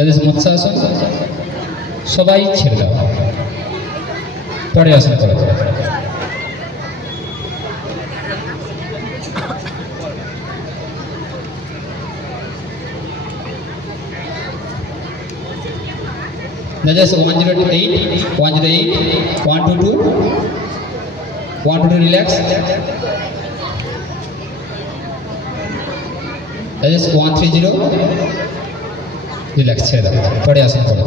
যাদের মৎস্যাসন সবাই ছেড়ে দাও, পরে আসন করো। That is 108, 108, 122, 122 relax. That is 130, relax. ছেড়ে দাও, পরে আসন করো।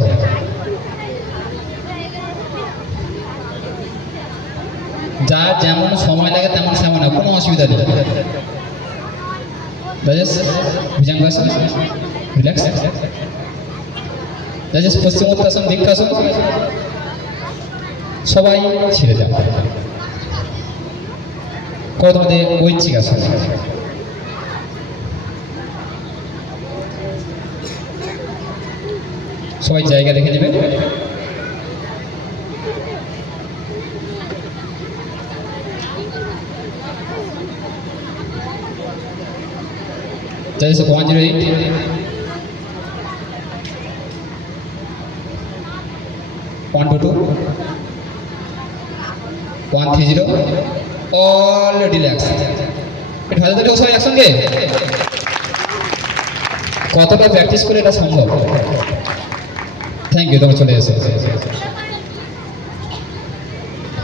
যা যেমন সময় লাগে তেমন সময় না, কোনো অসুবিধা নেই। That is bhujangasana, relax. That is পশ্চিমোত্তাসন, দীর্ঘাসন সবাই ছেড়ে দাও। করো তোমাদের ঐচ্ছিক আসন। সবাই জায়গা দেখে নেবে। That is 108, 122, 130, all relax. এটা হাতে ধরে সবাই একসঙ্গে। কতটা প্র্যাকটিস করে এটা সম্ভব? থ্যাংক ইউ, তোমরা চলে এসো।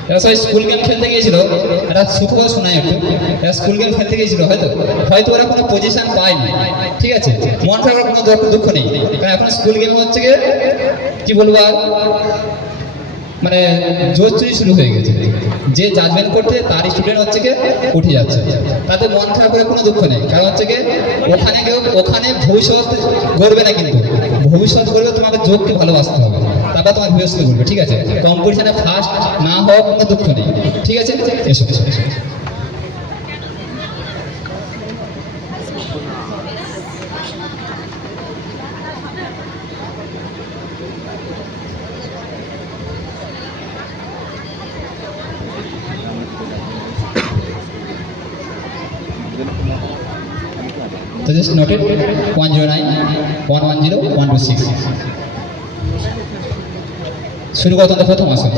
এরা সবাই স্কুল গেম খেলতে গিয়েছিল, এটা সুখবর শোনায় একটু। এরা স্কুল গেম খেলতে গিয়েছিল, হয়তো ওরা কোনো পজিশন পায়নি, ঠিক আছে, মন খারাপ কোনো দুঃখ নেই, কারণ এখন স্কুল গেম হচ্ছে গিয়ে কি বলবো আর মানে জোর চুরি শুরু হয়ে গেছে। যে জাজমেন্ট করতে তার স্টুডেন্ট হচ্ছে গিয়ে উঠে যাচ্ছে, তাতে মন খারাপ করে কোনো দুঃখ নেই, কারণ হচ্ছে গিয়ে ওখানে ভবিষ্যৎ গড়বে না, কিন্তু ভবিষ্যৎ গড়বে তোমাকে যোগকে ভালোবাসতে হবে, তারপর তোমার ভবিষ্যৎ গড়বে, ঠিক আছে। কম্পিটিশনে ফার্স্ট না হওয়ার কোনো দুঃখ নেই, ঠিক আছে। এসো এসো এসো। So just noted 109, 110, 126. শুরু করো তোমাদের প্রথম আসন।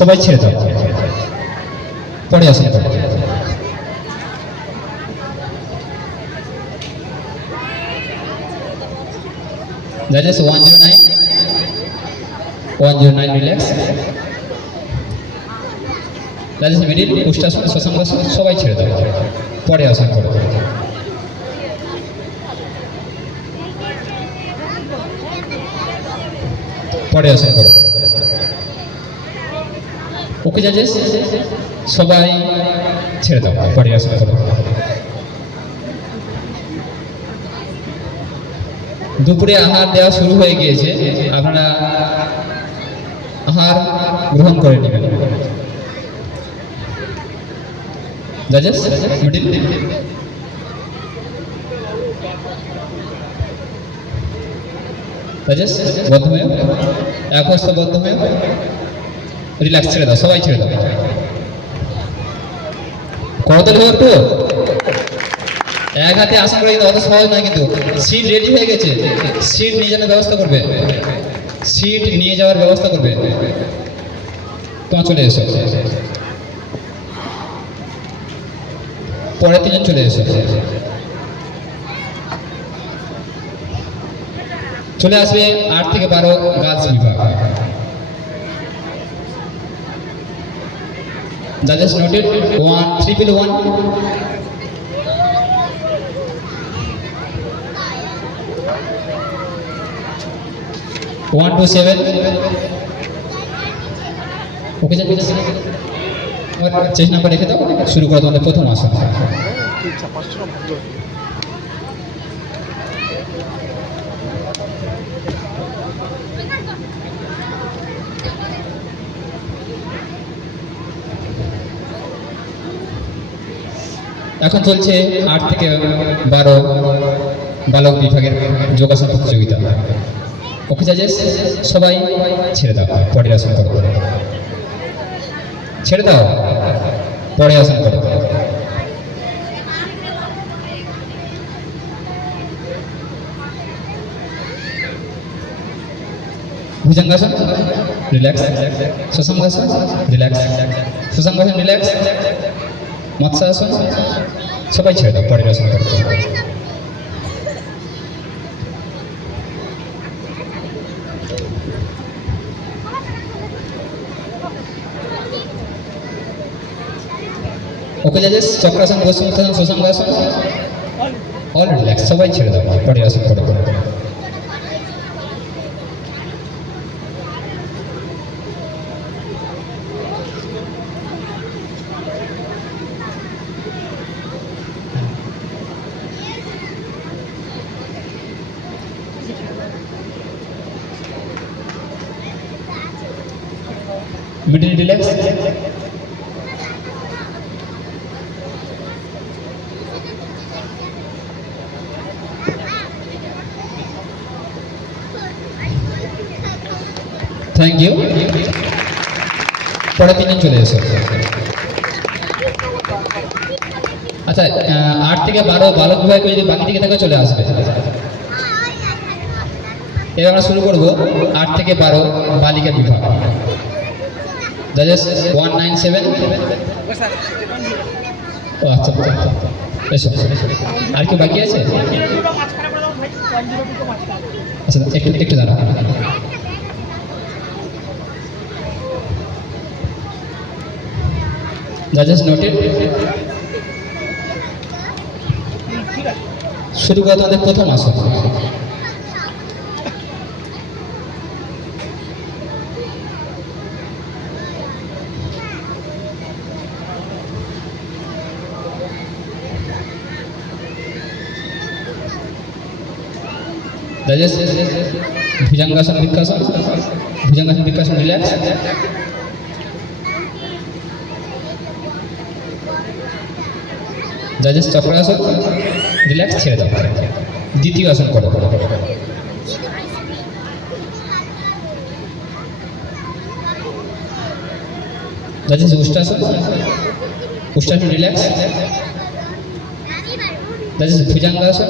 সবাই ছেড়ে দাও, পরে আসেন। That is 109, 109 relax. That is middle, উষ্ট্রাসন, শশাঙ্কাসন সবাই ছেড়ে দাও, পরে আসেন করো। পরে আসেন করো। ওকে জাজেস সবাই ছেড়ে দাও, পরে আসেন করো। দুপুরে আহার দেওয়া শুরু হয়ে গিয়েছে, আপনারা আহার গ্রহণ করে নেবেন। জাজেস মিডিল, জাজেস বদ্ধ হয়ে, এক হস্ত বদ্ধ হয়ে রিল্যাক্স, ছেড়ে দাও, সবাই ছেড়ে দাও। করতালি হোক একটু। এক হাতে আসন করে কিন্তু অত সহজ নয়, কিন্তু সিট রেডি হয়ে গেছে, সিট নিয়ে যাওয়ার ব্যবস্থা করবে, সিট নিয়ে যাওয়ার ব্যবস্থা করবে। তোমার চলে এসো, পরের তিনজন চলে এসো। চলে আসবে 8 থেকে 12 গার্লস বিভাগ। Judges noted 111, 127. ওকে যাবে, চেঞ্জ নাম্বার রেখে দাও। শুরু করো তোমাদের প্রথম আসন। এখন চলছে 8 থেকে 12 বালক বিভাগের যোগাসন প্রতিযোগিতা। ওকে জাজেস, সবাই ছেড়ে দাও, পরে আসন করো। ছেড়ে দাও, পরে আসন করো। ভুজঙ্গাসন রিল্যাক্স, সুষুম্নাসন রিল্যাক্স, সুষুম্নাসন রিল্যাক্স, মৎস্যাসন সবাই ছেড়ে দাও, পরের আসন করো। ওকে জাজেস, চক্রাসন, বসুমতাসন, সুষুম্নাসন অল রিল্যাক্স, সবাই ছেড়ে দাও, পরের আসন করো। Middle relax, thank you. পরে 3 জন চলে এসো। আচ্ছা, 8 থেকে 12 বালক বিভাগ যদি বাকি থেকে থাকে চলে আসবে। এবার আমরা শুরু করবো 8 থেকে 12 বালিকা বিভাগ। জাজেস 197। ও আচ্ছা, এসো। আর কি বাকি আছে? আচ্ছা, একটু দাঁড়া। জাজেস নোটেড। শুরু করা তোমাদের প্রথম আসন। জাজেস ভুজঙ্গাসন, বৃক্ষাসন, ভুজঙ্গাসন, বৃক্ষাসন রিল্যাক্স, জাজেস চক্রাসন রিল্যাক্স, ছেড়ে দাও। দ্বিতীয় আসন করো। জাজেস উষ্ট্রাসন, উষ্ট্রাসন রিল্যাক্স, জাজেস ভুজঙ্গাসন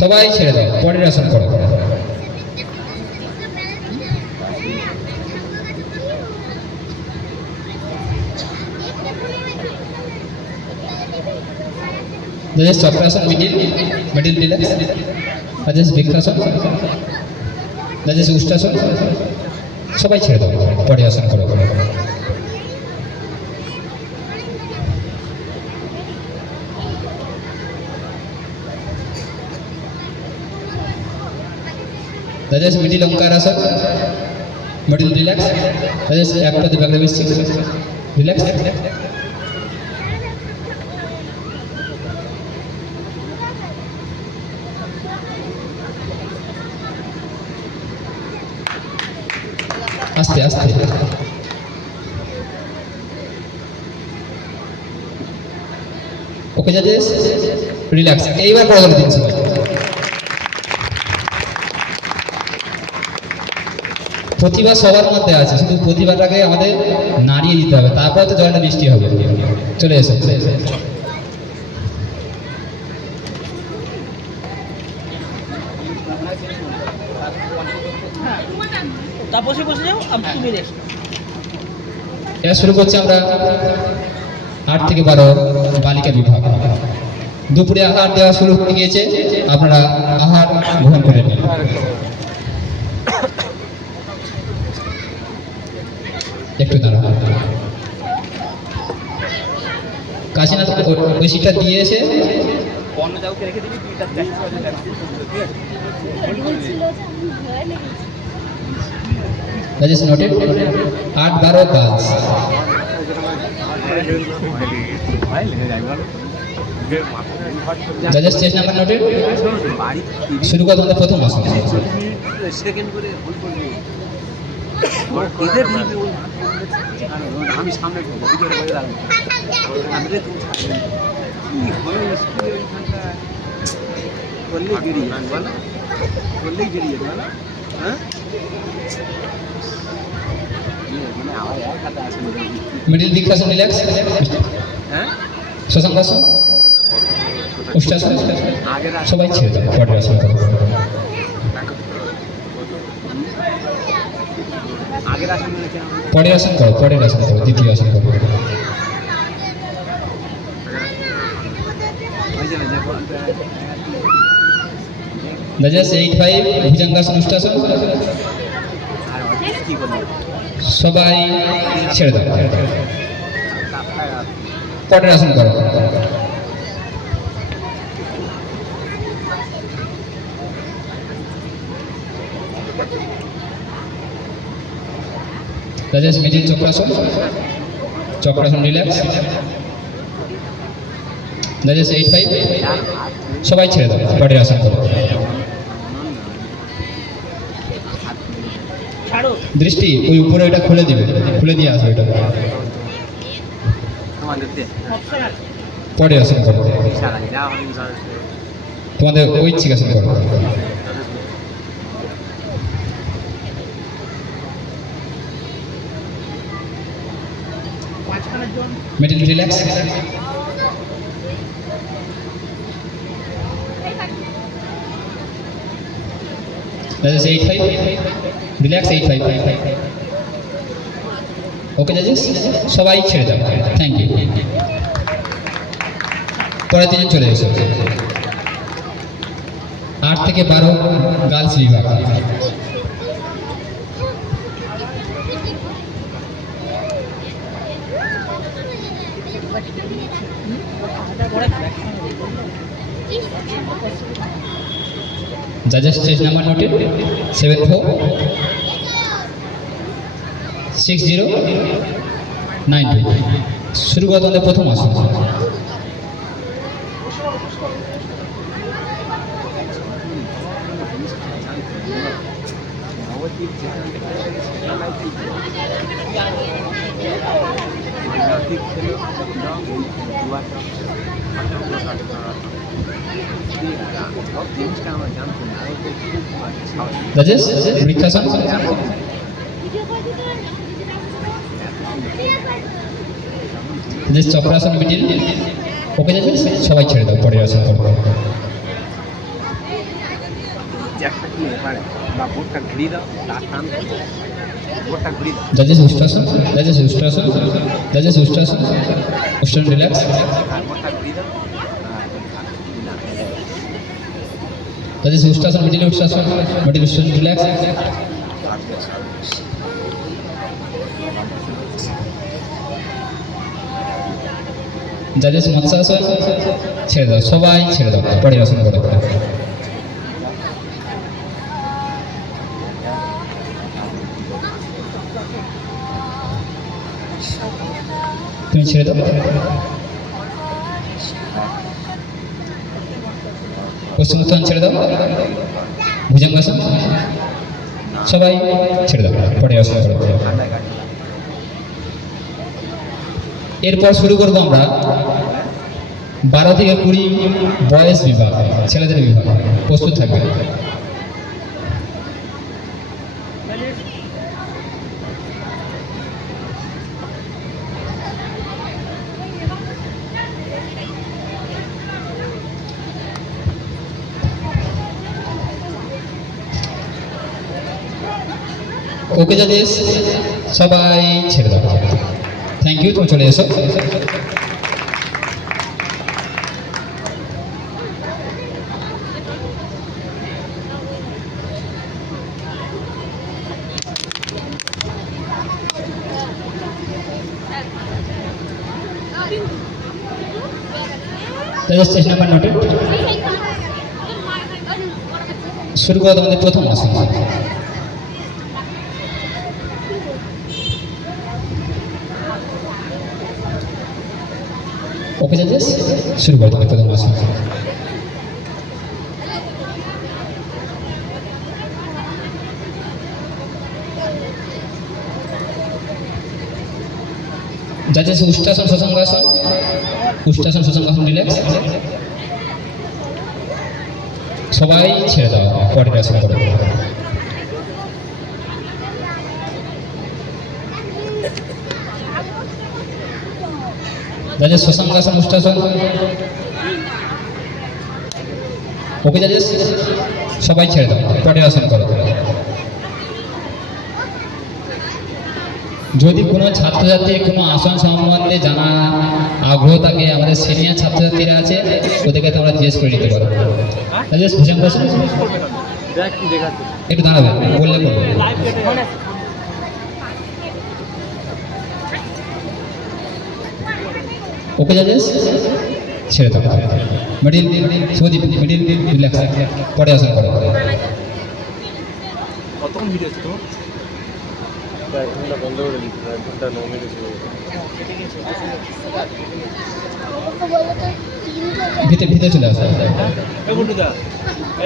সবাই ছেড়ে দাও, পরের আসন করো। জাজেস চক্রাসন মিডিল রিল্যাক্স, জাজেস বৃক্ষাসন, জাজেস উষ্ট্রাসন সবাই ছেড়ে দাও, পরের আসন করো। জাজেস মিডিল ওঙ্কারাসন, মিডিল রিল্যাক্স, জাজেস এক পদ ব্যাঘ্রবেশী রিল্যাক্স, আস্তে আস্তে। ওকে জাজেস রিল্যাক্স। এইবার পড়া গেল 3 সময়। প্রতিভা সবার মধ্যে আছে, শুধু প্রতিভাটাকে আমাদের নাড়িয়ে দিতে হবে, তারপরে তো জলটা বৃষ্টি হবে। চলে এসো। এবার শুরু করছি আমরা 8 থেকে 12 বালিকা বিভাগ। দুপুরে আহার দেওয়া শুরু হয়ে গিয়েছে, আপনারা আহার গ্রহণ করে নিন। একটু দাঁড়ান, কাশীনাথ ওই সিটটা দিয়ে এসে নোটেড 8-12 গার্লস। জাজেস স্টেজ নাম্বার নোটেড। শুরু করা তোমাদের প্রথম আসন। আমি সামনে আদরে তুমি ছাড়বে কি হয় স্কুলে ওইখানটা বললেই গেড়িয়ে বলো বললেই গেড়িয়ে বলো হ্যাঁ মানে আবার এক হাতে আসলে মিডিল দিকটাসন রিল্যাক্স হ্যাঁ শশাঙ্কাসন উষ্টাসন আগের সবাই ছেড়ে দাও পরের আসন করো আগের আসলে কেমন পরের আসন করো দ্বিতীয় আসন করো হয়েছে না যে দাজাস 8-5 ভুজঙ্গাসন উষ্টাসন আর অনেক কি করবে সবাই ছেড়ে দাও পরের আসন করো দাজাস মিডিল চক্রাসন রিল্যাক্স দাজাস 8-5 সবাই ছেড়ে দাও পরের আসন করো দৃষ্টি ওই উপরে এটা খুলে দিয়ে আসবে এটা তোমাদের পরে আসন করো সারা যা হয় তোমাদের ঐচ্ছিক আসন করো মিডিল রিল্যাক্স Judges 8-5 রিল্যাক্স 8-5 ওকে জাজেস সবাই ছেড়ে দাও থ্যাংক ইউ পরে তিনজন চলে এসো 8 থেকে 12 গার্লস বিভাগ জাজেস স্টেজ নাম্বার নোটেড 746092 শুরু করা তোমাদের প্রথম আসন জাজেস বৃক্ষাসন জাজেস চক্রাসন মিডিল ওকে জাজেস সবাই ছেড়ে দাও পরের আসন করবো জাজেস উষ্টাসন উষ্টাসন রিল্যাক্স জাজেস উষ্টাসন মিডিল উষ্টাসন রিল্যাক্স জাজেস মৎস্যাসন ছেড়ে দাও সবাই ছেড়ে দাও পরের আসন করো তুমি ছেড়ে দাও পশ্চিমোত্থান ছেড়ে দাও ভুজঙ্গাসন সবাই ছেড়ে দাও পরে আসন করো এরপর শুরু করবো আমরা 12 থেকে 20 বয়েজ বিভাগ ছেলেদের বিভাগ প্রস্তুত থাকবে ওকে জাজেস সবাই ছেড়ে দাও থ্যাংক ইউ তুমি চলে এসো স্টেজ নাম্বার নোটেড শুরু করা তোমাদের প্রথম আসন ওকে জাজেস শুরু করো তোমাদের প্রথম আসন জাজেস উষ্ট্রাসন শশাঙ্কাসন, উষ্ট্রাসন শশাঙ্কাসন রিল্যাক্স। সবাই ছেড়ে দাও, পরের আসন করো। জাজেস শশাঙ্কাসন উষ্ট্রাসন। ওকে জাজেস, সবাই ছেড়ে দাও, পরের আসন করো। যদি কোনো ছাত্রছাত্রীর কোনো আসন সম্বন্ধে জানা আগ্রহ থাকে, আমাদের সিনিয়র ছাত্রছাত্রীরা আছে, ওদেরকে তোমরা জিজ্ঞেস করে নিতে পারো। জাজেস ভুজঙ্গ আসন। দেখ কি দেখাচ্ছে একটু দাঁড়াবে, বললে করবো। ওকে জাজেস, ছেড়ে দাও। মিডিল সুদীপ, মিডিল রিল্যাক্স, পরে আসন করো। কতক্ষণ ভিডিও তো ঘন্টা বন্ধ করে দিচ্ছি, 1 ঘন্টা 9 মিনিট ভিতরে চলে আসো,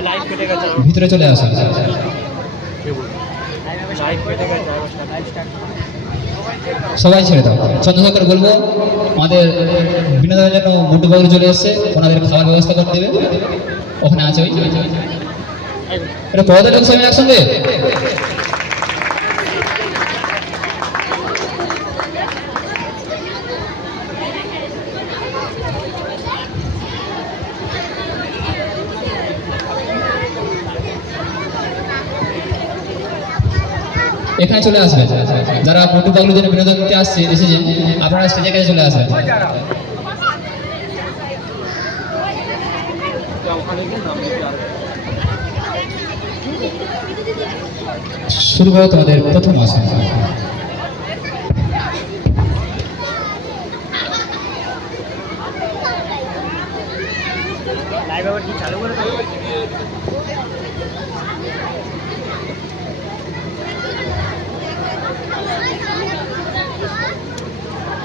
লাইভ কেটে গেছে, ভিতরে চলে আসো। লাইভ কেটে গেছে। সবাই ছেড়ে দাও। চন্দ্রশেখর বলবো আমাদের বিনোদনের জন্য মুন্টু বাবু চলে এসছে, ওনাদের খাওয়ার ব্যবস্থা করে দেবে, ওখানে আছে ওই। এটা পড়াতে লোক সবাই একসঙ্গে। এখানে চলে আসবে যারা মুন্টু পাগলুর জন্য বিনোদন দিতে আসছে, এসেছেন, আপনারা স্টেজের কাছে চলে আসবেন। শুরু করো তোমাদের প্রথম আসন। লাইভ আবার কি চালু করে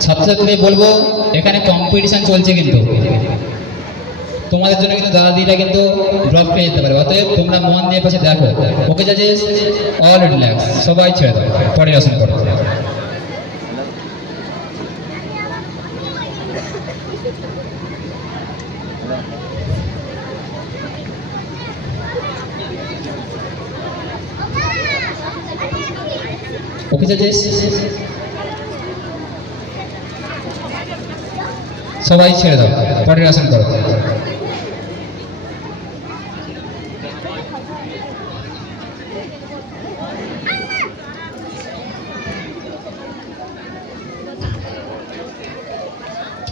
ছাত্রছাত্রীদের বলবো এখানে কম্পিটিশন চলছে, কিন্তু তোমাদের জন্য কিন্তু দাদাদিরা কিন্তু ড্রপ পেয়ে যেতে পারে, অতএব তোমরা মন দিয়ে পাশে দেখো। ওকে জাজেস, অল রিল্যাক্স, সবাই ছেড়ে দাও, পরের আসন করো। ওকে জাজেস, সবাই ছেড়ে দাও, পরের আসন করো।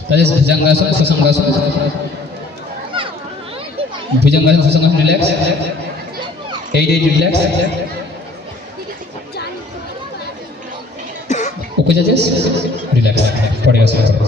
জাজেস ভুজঙ্গাসন সুসঙ্গাসন, ভুজঙ্গাসন সুসঙ্গাসন রিল্যাক্স, এই রিল্যাক্স। ওকে জাজেস, রিল্যাক্স, পরের আসন করো।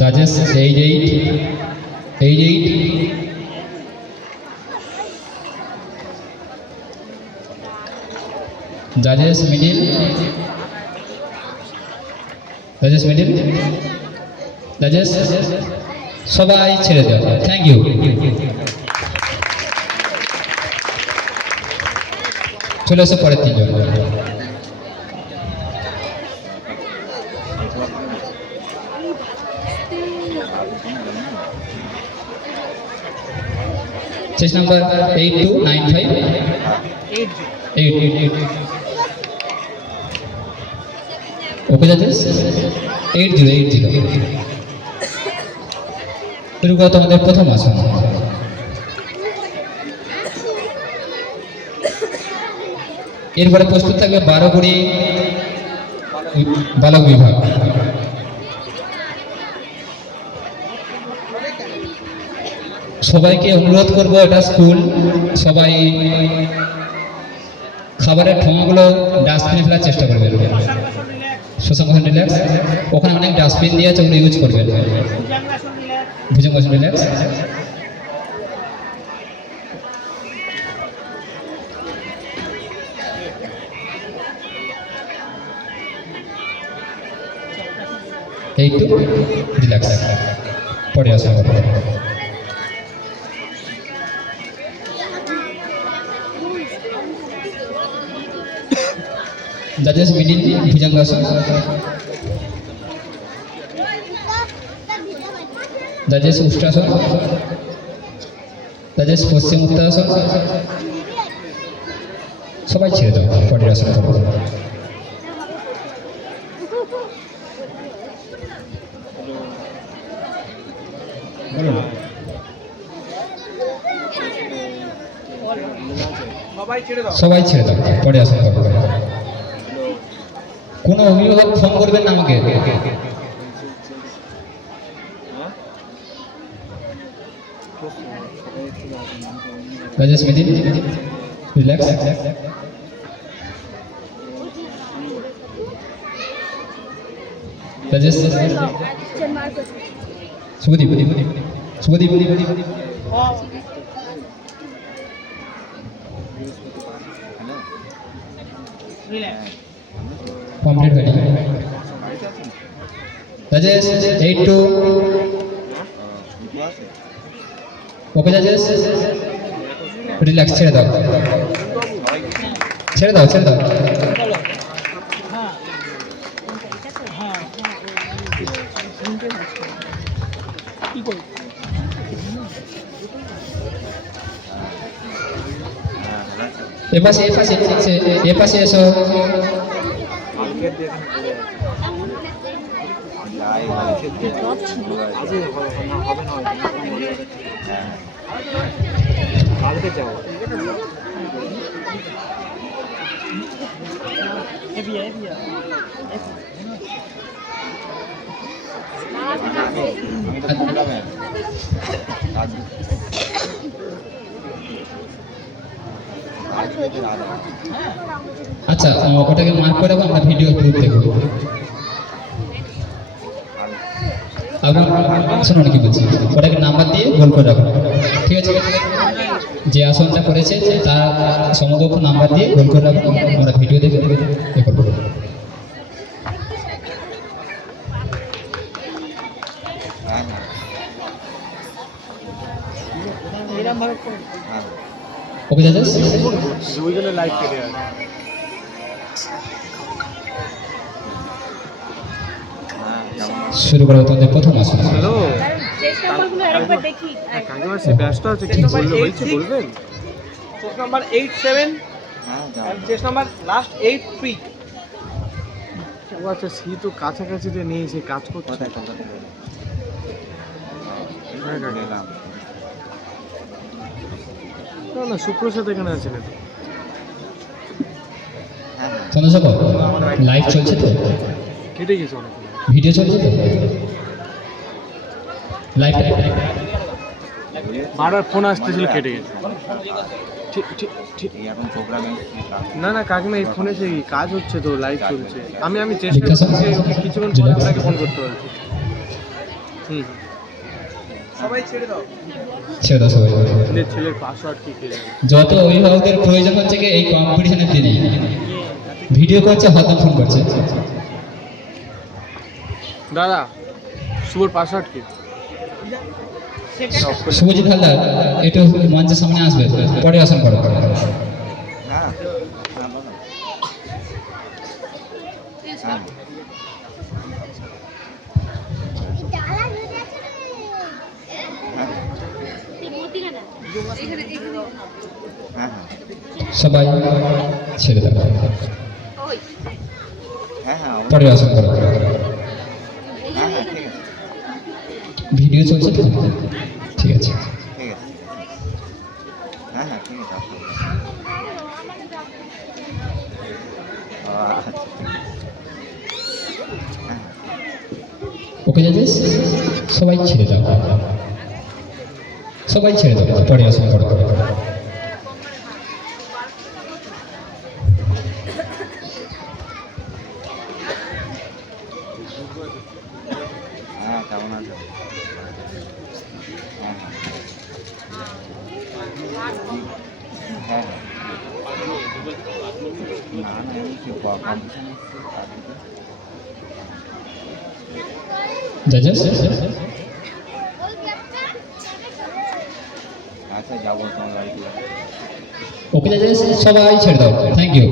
Judges 88. Judges middle. Judges middle. Judges সবাই ছেড়ে দাও। Thank you. চলে এসো পরের তিনজন। Stage number 8295. 8. Okay, judges. 80. শুরু করো তোমাদের প্রথম আসন। এরপরে প্রস্তুত থাকবে 12 বালক বিভাগ। সবাইকে অনুরোধ করবো, এটা স্কুল, সবাই খাবারের ঠোঙাগুলো ডাস্টবিনে ফেলার চেষ্টা করবেন। শশাঙ্কাসন রিল্যাক্স, ওখানে অনেক ডাস্টবিন দিয়ে আছে, ওগুলো ইউজ করবেন। ভুজঙ্গাসন রিল্যাক্স। একটু রিল্যাক্স, পরে আসুন। জাজেস মিডিল ভুজঙ্গাসন, জাজেস উষ্ট্রাসন, জাজেস পশ্চিম উত্তরাসন। সবাই ছেড়ে দাও, পরের আসন করো। সবাই ছেড়ে দাও, পরে আসন করো। কোনো অভিভাবক ফোন করবেন না আমাকে। রাজেশ মিদিন রিল্যাক্স। রাজেশ শুভদীপ, শুভদীপ কমপ্লিট হয়নি। রাজেশ 8-2, ওকে রাজেশ রিল্যাক্স, ছেড়ে দাও, ছেড়ে দাও, ছেড়ে দাও। এপাশে এপাশে এপাশে এসো। আচ্ছা, ওটাকে মার্ক করে রাখো, আমরা ভিডিও গ্রুপ দেখব। আপনার শুনুন কি বলছি, ওটাকে নাম্বার দিয়ে গোল করে রাখো, ঠিক আছে? যে আসনটা করেছে তার সমকক্ষ নাম্বার দিয়ে গোল করে রাখো, আমরা ভিডিও দেখে এ করবো। ওকে দাদা, দুইজনে লাইভ কেটে আছে। শুরু করা তোমাদের প্রথম আসন। হ্যালো, দেখি কাকিমা সে ব্যস্ত আছে, কি বললো হয়েছে বলবেন? চেস নাম্বার 8-7 আর চেস নাম্বার লাস্ট 8-3। ও আচ্ছা, সি তো কাছাকাছিতে নেই, সে কাজ করছে। না না, সুপ্রসাদ এখানে আছে না। চন্দ্রশেখর লাইভ চলছে তো, কেটে গেছে অনেক, ভিডিও চলছে তো, লাইভ বারবার ফোন আসতেছিল, কেটে গেছে। ঠিক ঠিক ঠিক, না না কাকিমা, এই ফোনে সেই কাজ হচ্ছে তো, লাইভ চলছে। আমি চেষ্টা করছি ওকে কিছুক্ষণ পরে আপনাকে ফোন করতে পারছি। হুম, সবাই ছেড়ে দাও, ছেড়ে দাও সবাই। ছেলের পাসওয়ার্ড কি কে? যত অভিভাবকদের প্রয়োজন হচ্ছে কি এই কম্পিটিশনের দিনে, ভিডিও করছে, হয়তো ফোন করছে। দাদা, শুভর পাসওয়ার্ড কি? শুভজিৎ হালদার একটু মঞ্চের সামনে আসবে, পরে আসন করো। সবাই ছেড়ে দাও, পরে আসন করো। ভিডিও চলছে তো, ঠিক আছে? ওকে জাজেস, সবাই ছেড়ে দাও, সবাই ছেড়ে দাও, পরে আসন করো। কেমন আছে? হ্যাঁ, না না, কম্পিটিশন জাজেস আচ্ছা যাবো তোমার বাড়িতে। ওকে জাজেস সবাই ছেড়ে দাও, থ্যাংক ইউ।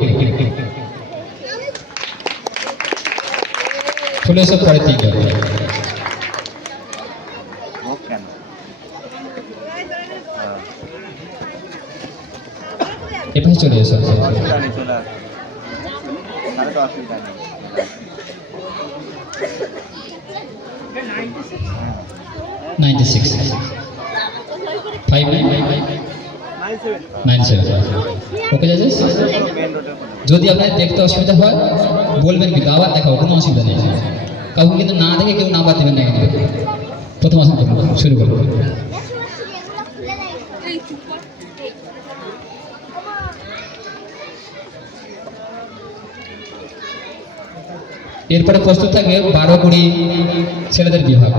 চলে এসো পরের তিনজন। ও কেন? এপাশে চলে এসো। অসুবিধা নেই, চলে আসো, তাহলে তো অসুবিধা নেই। 96 5997 ওকে জাজেস মেন রোডের যদি আপনার দেখতে অসুবিধা হয় বলবেন, কিন্তু আবার দেখাবো, কোনো অসুবিধা নেই। কাউকে কিন্তু না দেখে কেউ নাম্বার দেবেন না কিন্তু। প্রথম আসন করুন, শুরু করুন। এরপরে প্রস্তুত থাকবে 12-20 ছেলেদের বিভাগ।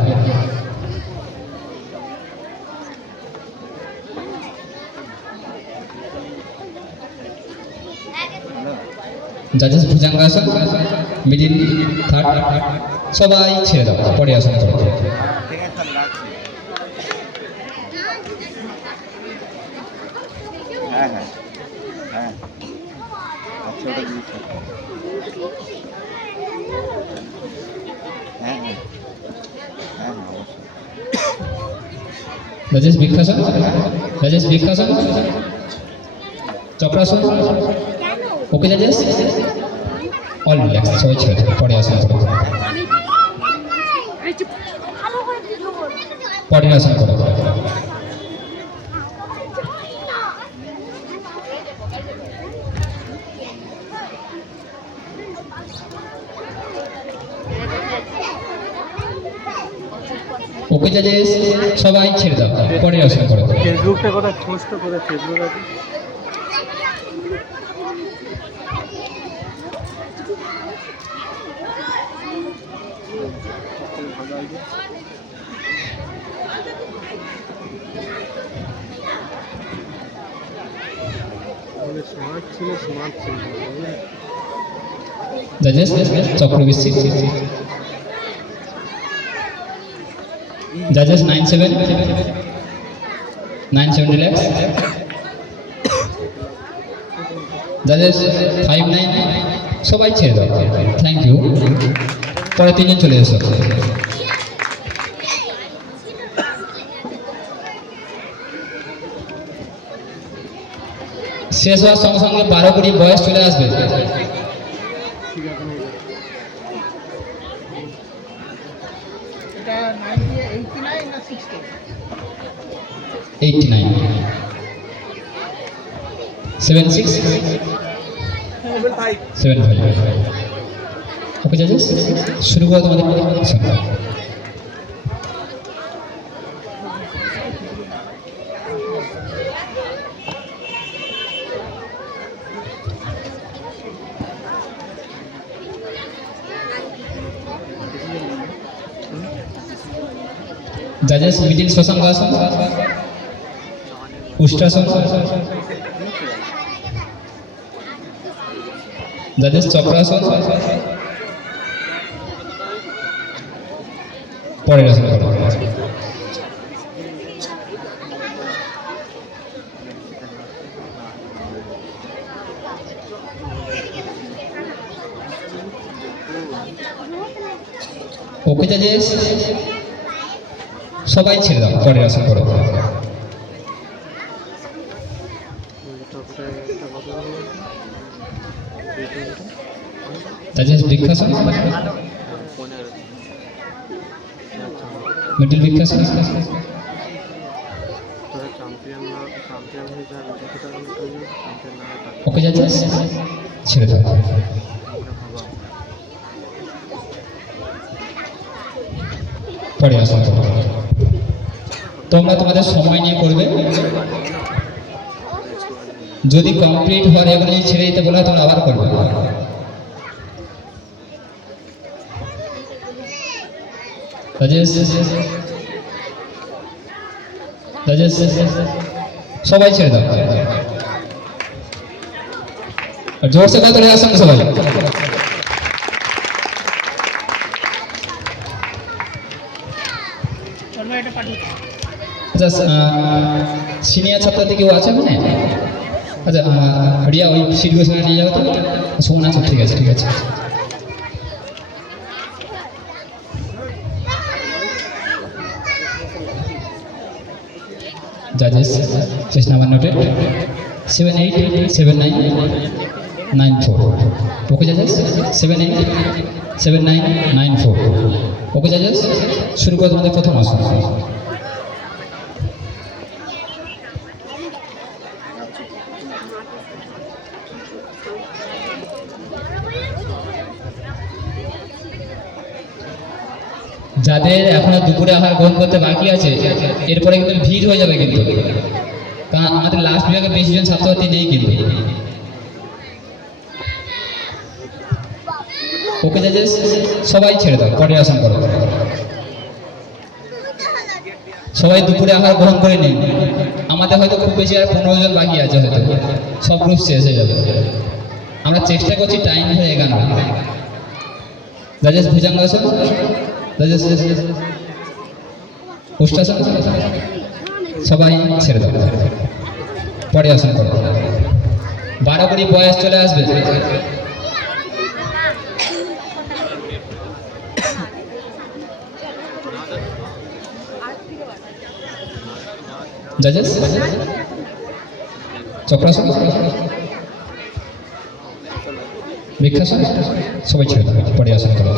জাজেস ভুজাঙ্গাসন, মিডিল, থার্ড, সবাই ছেড়ে দাও, পরে আসন করো। ঠিক আছে, আমি রাখছি। হ্যাঁ হ্যাঁ হ্যাঁ, আচ্ছা ওটা জিনিস। হ্যাঁ হ্যাঁ হ্যাঁ হ্যাঁ অবশ্যই। জাজেস বৃক্ষাসন, জাজেস বৃক্ষাসন, চক্রাসন। ওকে জাজেস অল রিল্যাক্স, সবাই ছেড়ে দাও, পরে আসন করো। পরে আসন করো। ওকে জাজেস সবাই ছেড়ে দাও, পরে আসন করো। ফেসবুকটা কোথায় পোস্ট করে? ফেসবুক আছে? স্মার্ট ছিল, স্মার্ট ছিল। জাজেস চক্রবর্তী, জাজেস 97 রিল্যাক্স, জাজেস 59 সবাই ছেড়ে দাও, থ্যাংক ইউ। পরে তিনজন চলে এসো। শেষ হওয়ার সঙ্গে সঙ্গে 12-20 বয়স চলে আসবে। ঠিক আছে, 89 76 75 ওকে জাজেস শুরু করো তোমাদের আসন। জাজেস মিডিল শশাঙ্কাসন, উষ্ট্রাসন, জাজেস চক্রাসন, পরের আসন করো। ওকে জাজেস সবাই ছেড়ে দাও, পরের আসন করো। জাজেস বৃক্ষাসন, মিডিল বৃক্ষাসন, ওকে জাজেস ছেড়ে দাও। পরে আসন করো। তোমরা তোমাদের সময় নিয়ে করবে, যদি কমপ্লিট হওয়ার এগুলো ছেড়ে দিতে বলা তোমরা আবার করবে। সবাই ছেড়ে দাও, জোরসে কথা আসুন সবাই। আচ্ছা সিনিয়র ছাত্রদের কেউ আছে মানে আচ্ছা রিয়া ওই সিটগুলো সঙ্গে নিয়ে যাবো তো সুমন আছে ঠিক আছে ঠিক আছে judges just number noted 787994 okay judges 787994 okay judges শুরু করো তোমাদের প্রথম আসন যাদের এখনো দুপুরে আহার গ্রহণ করতে বাকি আছে এরপরে কিন্তু ভিড় হয়ে যাবে কিন্তু কারণ আমাদের লাস্ট বিভাগে 20 জন ছাত্রছাত্রী নেই কিন্তু ওকে জাজেস সবাই ছেড়ে দাও পরে আসন করো সবাই দুপুরে আহার গ্রহণ করে নিন আমাদের হয়তো খুব বেশি আর 15 জন বাকি আছে হয়তো সব গ্রুপ শেষ হয়ে যাবে আমরা চেষ্টা করছি টাইম হয়ে গেল জাজেস ভুজঙ্গাসন উষ্টাসন সবাই ছেড়ে দাও পরে আসন করো 12 কোটি বয়স চলে আসবে জাজেস চক্রাসন বৃক্ষাসন সবাই ছেড়ে দাও পরে আসন করো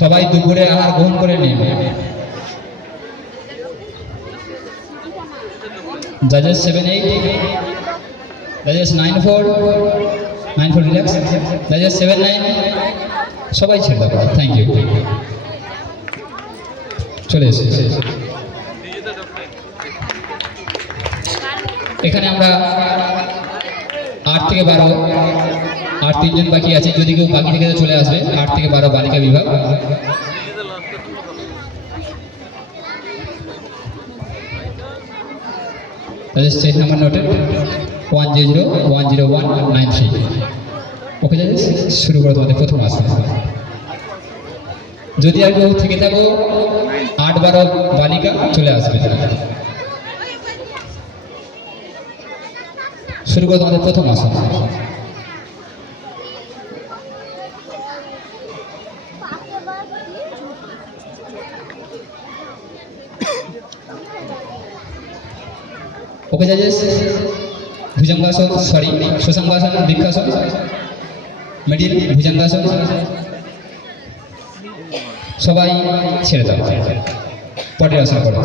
সবাই দুপুরে আহার গ্রহণ করে নিন জাজেস 78 জাজেস 94 রিল্যাক্স জাজেস 79 সবাই ছেড়ে দাও থ্যাংক ইউ চলে এসে এখানে আমরা 8 থেকে 12 আর 3 জন বাকি আছে যদি কেউ বাকি থেকে চলে আসবে 8 থেকে 12 বালিকা বিভাগ তাহলে স্টেজ নাম্বার নোটেড 100100193 ওকে যাই শুরু করো তোমাদের প্রথম আসন যদি আর কেউ থেকে থাকো 8-12 বালিকা চলে আসবে শুরু করো তোমাদের প্রথম আসন ওকে জাজেস ভুজঙ্গাসন সরি সুষঙ্গাসন বৃক্ষাসন মিডিল ভুজঙ্গাসন সবাই ছেড়ে দাও পরের আসন করো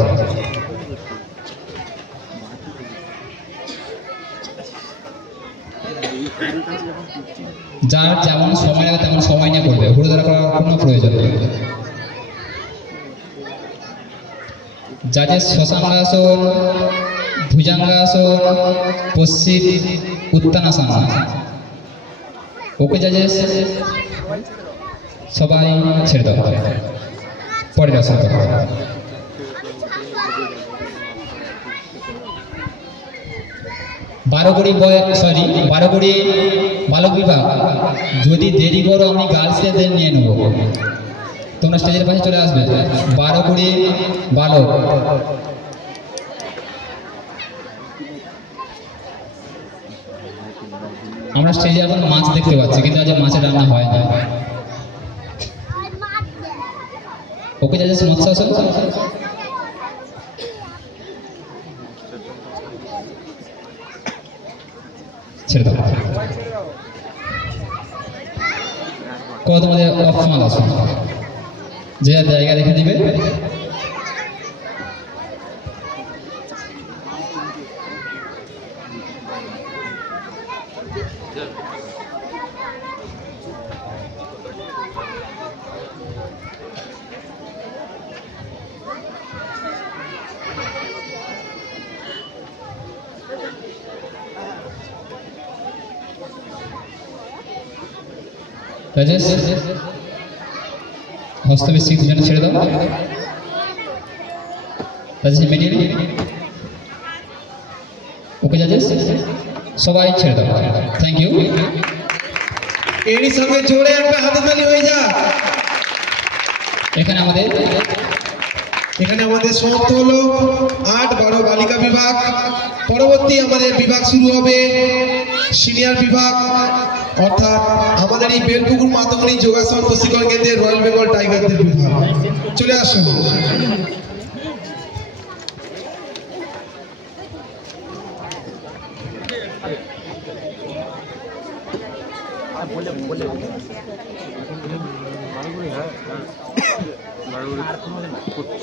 যার যেমন সময় লাগে তেমন সময় নিয়ে করবে ঘুরে করার কোনো প্রয়োজন নেই যাদের শশাঙ্গাসন ভুজঙ্গাসন পশ্চিম উত্তানাসন ওকে জাজেস সবাই ছেড়ে দাও পরের আসন করো 12 কোটি সরি 12 কোটি বালক বিভাগ যদি দেরি করো আমি গার্লসদের নিয়ে নেব তোমরা স্টেজের পাশে চলে আসবে 12 কোটি বালক আমরা স্টেজে এখন মাছ দেখতে পাচ্ছি কিন্তু আজ মাছের রান্না হয় না ওকে জাজেস মৎস্যাসন ছেড়ে দাও তোমাদের অপশনাল আসুন যে জায়গা রেখে দিবে রাজেশ হস্তবিচ্ছিন্ন জন্য ছেড়ে দাও রাজেশ মিডিল ওকে রাজেশ সবাই ছেড়ে দাও থ্যাংক ইউ এরই সঙ্গে জোরে একটা হাততালি হয়ে যাক। এখানে আমাদের সমাপ্ত হলো 8-12 বালিকা বিভাগ। পরবর্তী আমাদের বিভাগ শুরু হবে সিনিয়র বিভাগ, অর্থাৎ আমাদের এই বেলপুকুর মাতঙ্গিনী যোগাসন প্রশিক্ষণ কেন্দ্রের রয়্যাল বেঙ্গল টাইগারদের বিভাগ। চলে আসুন।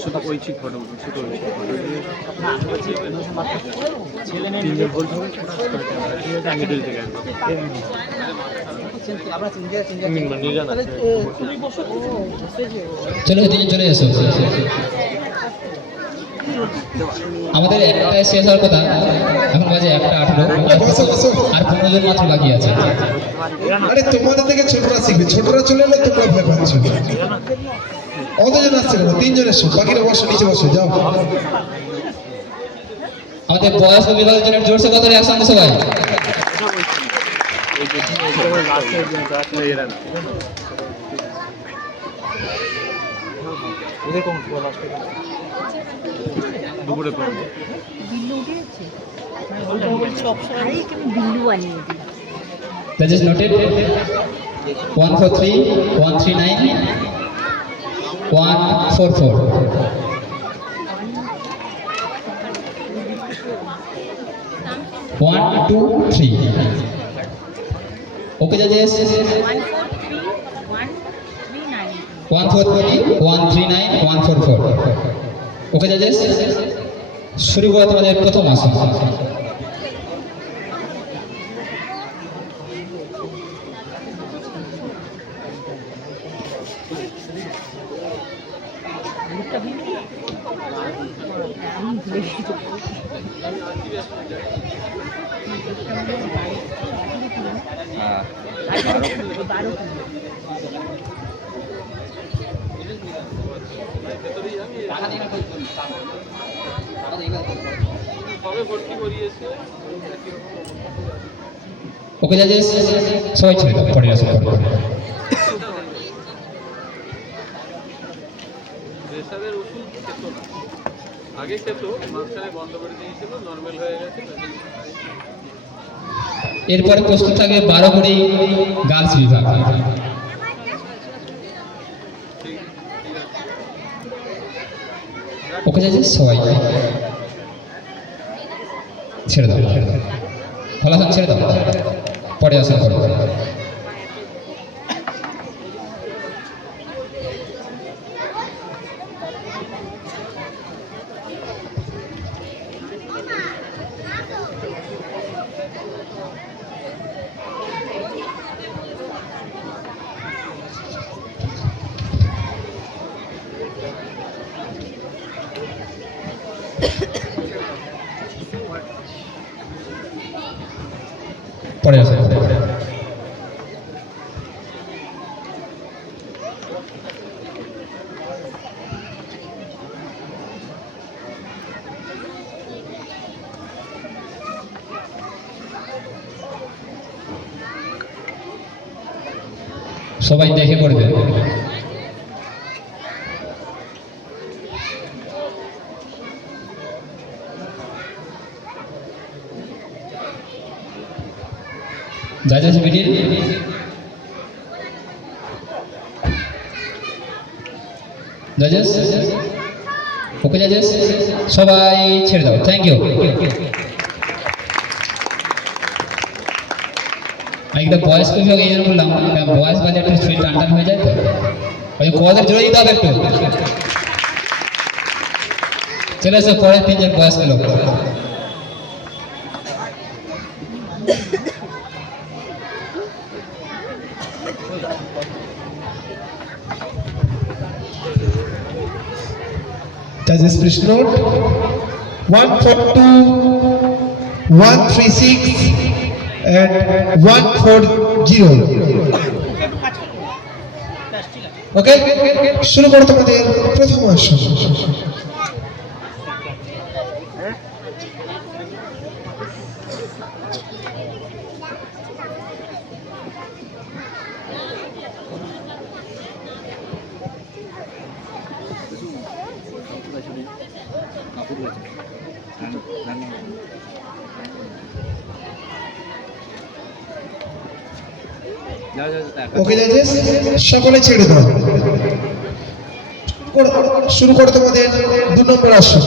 শুধু ঐচ্ছিক ফটো, শুধু ঐচ্ছিক ফটো দিয়ে তিনজন বলতে হবে। ঠিক আছে, আমি দিল থেকে আসবো। চলো এদিকে চলে এসো। আমাদের একটা শেষ হওয়ার কথা, এখন বাজে 1:18, বসো বসো। আর 15 জন মাত্র বাকি আছে। আরে তোমাদের থেকে ছোটরা শিখবে, ছোটরা চলে এলে তোমরা ভয় পাচ্ছ। অতজন আসছে কেন? 3 জন এসো, বাকিরা বসো, নিচে বসো, যাও। আমাদের বয়স্ক বিভাগের জন্য জোরসে কথা একসঙ্গে সবাই। দুপুরে বিল্লু উঠেছে সবসময় বিল্লু বানিয়ে দিই। That is noted. 143, 139, 144. One, two, three. Okay, judges. 143, 139, 144. Okay, judges. শুরু করা তোমাদের প্রথম আসন। ওকে জাজেস সবাই ছেড়ে দাও, পরে আসো। প্রেসারের ওষুধ খেত না, আগে খেত, মাঝখানে বন্ধ করে দিয়েছিল, নর্মাল হয়ে গেছে। এরপরে প্রস্তুত থাকবে 12 করে গার্লস বিভাগ। ওকে জাজেস সবাই ছেড়ে দাও, ফলাফল ছেড়ে দাও, পরে আসো। পরে আসো। সবাই দেখে পড়বে। জাজেস মিডিল। জাজেস ওকে জাজেস সবাই ছেড়ে দাও। Thank you. একদম বয়স্ক বিভাগ এই জন্য বললাম, বয়স বাজে একটু শরীর টান টান হয়ে যায়, তো ওই কোয়াদের জোরে দিতে হবে একটু। চলে এসো পরে 3 জন বয়স্ক লোক। Judges, please note 142, 136 and 140. ওকে, শুরু করো তোমাদের প্রথম আসন। ওকে জাজেস সকলে ছেড়ে দাও। শুরু করো তোমাদের 2 নম্বর আসন।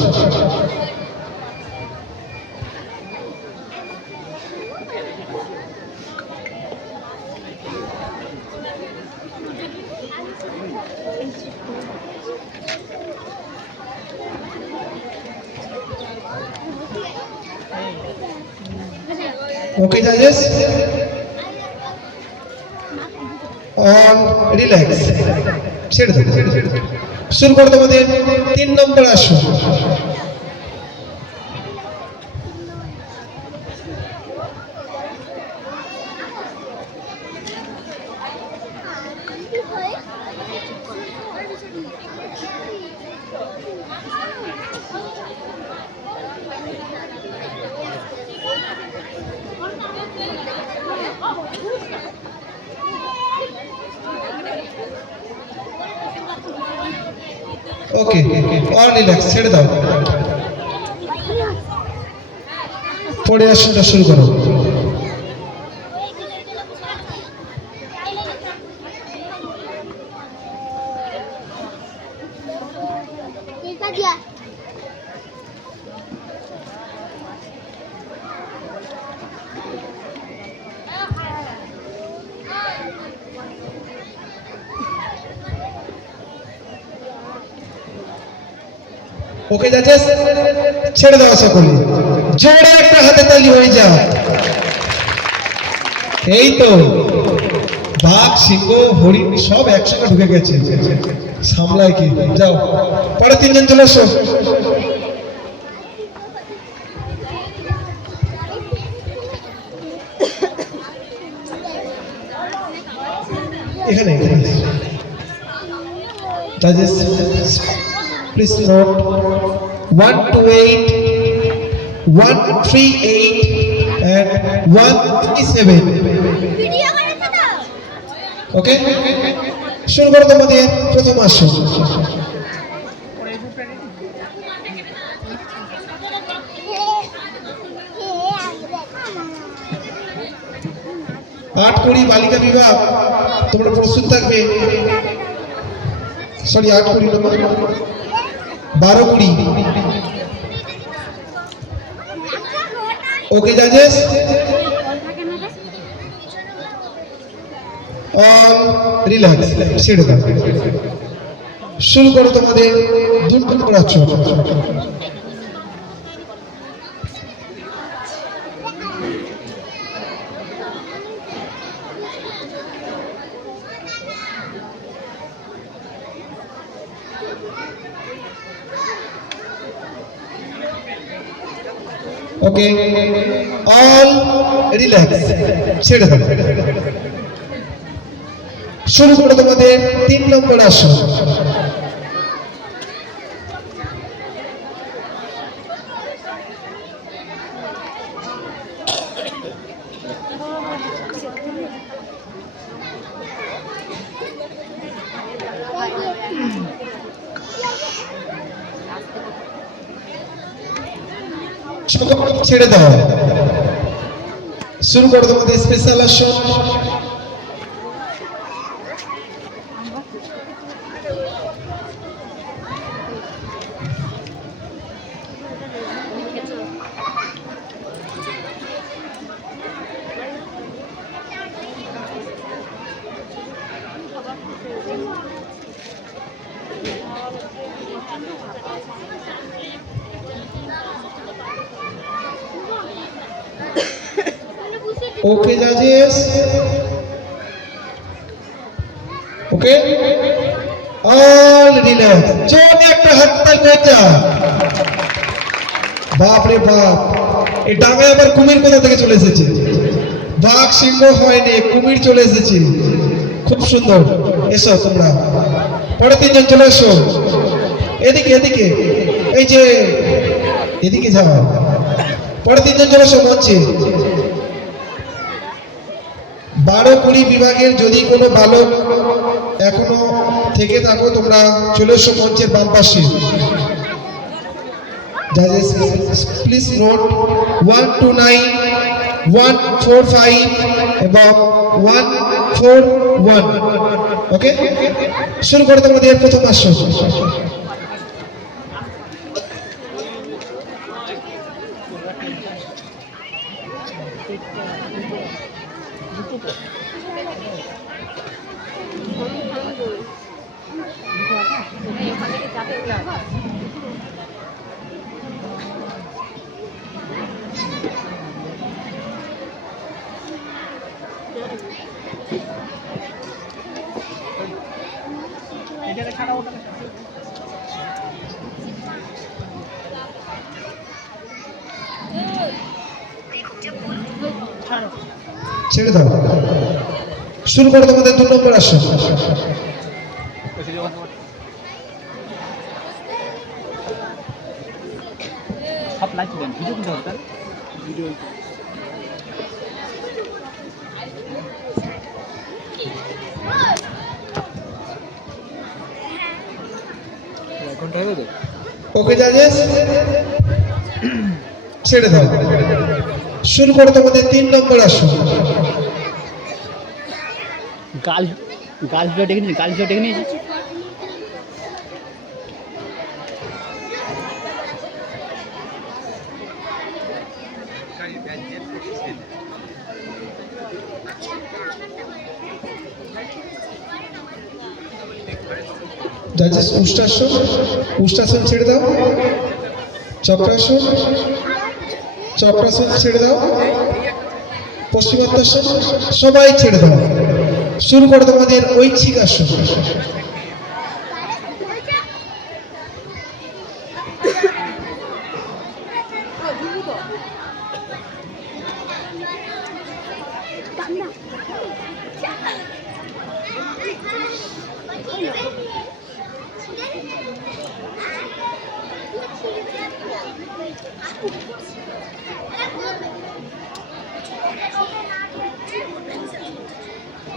ওকে জাজেস অন রিল্যাক্স, ছেড়ে দাও। শুরু করো তোমাদের 3 নম্বর আসন। ওকে অন রিল্যাক্স, ছেড়ে দাও। পরের আসনটা শুরু করো। ওকে জাজেস ছেড়ে দাও সকলে, জোরে একটা হাতে তালি হয়ে যা। এই তো বাঘ, সিংহ, হরিণ সব একসঙ্গে ঢুকে গেছে, সামলায় কি। যাও পরে 3 জন চলে এসো। এখানে জাজেস প্লিজ নোট 128, 138 and 137। ওকে শুরু করো তোমাদের প্রথম আসন। আটকুড়ি বালিকা বিভাগ তোমরা প্রস্তুত থাকবে। Sorry 8 number 12 20। ওকে জাজেস অন রিল্যাক্স, ছেড়ে দাও। শুরু করো তোমাদের 2 নম্বর আসন। ওকে অল রিল্যাক্স, ছেড়ে দাও। শুরু করো তোমাদের 3 নম্বর আসন। ছেড়ে দাও। শুরু করো তোমাদের স্পেশাল আসন। ওকে জাজেস ওকে অল রিল্যাক্স, জোরে একটা হাত তালি হয়ে যা। বাপ রে বাপ, এই ডাঙায় আবার কুমির কোথা থেকে চলে এসেছে? বাঘ সিংহ হয়নি, কুমির চলে এসেছে। খুব সুন্দর। এসো তোমরা পরে 3 জন চলে এসো। এদিকে এদিকে, এই যে এদিকে যাও। পরে 3 জন চলে এসো মঞ্চে। 12-20 বিভাগের যদি কোনো বালক এখনো থেকে থাকো তোমরা চলে এসো মঞ্চের বাম পাশে। জাজেস প্লিজ নোট 129, 145 এবং 4 1 ওকে শুরু করো তোমাদের প্রথম আসর ছেড়ে দাও শুরু করো তোমাদের 2 নম্বর আসর সব লাইক দেন ভিডিও কিন্তু দরকার ভিডিও ওকে জাজেস ছেড়ে দাও শুরু করো তোমাদের 3 নম্বর আসর গার্লস ডেকে নিয়ে জাজেস উষ্ট্রাসন ছেড়ে দাও চক্রাসন ছেড়ে দাও পশ্চিমোত্তাসন সবাই ছেড়ে দাও শুরু করো তোমাদের ঐচ্ছিক আসন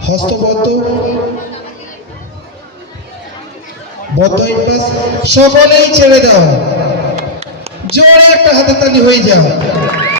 হস্তবদ্ধ বদ্ধ ইনপাস সকলেই ছেড়ে দাও জোরে একটা হাতের তালি হয়ে যাও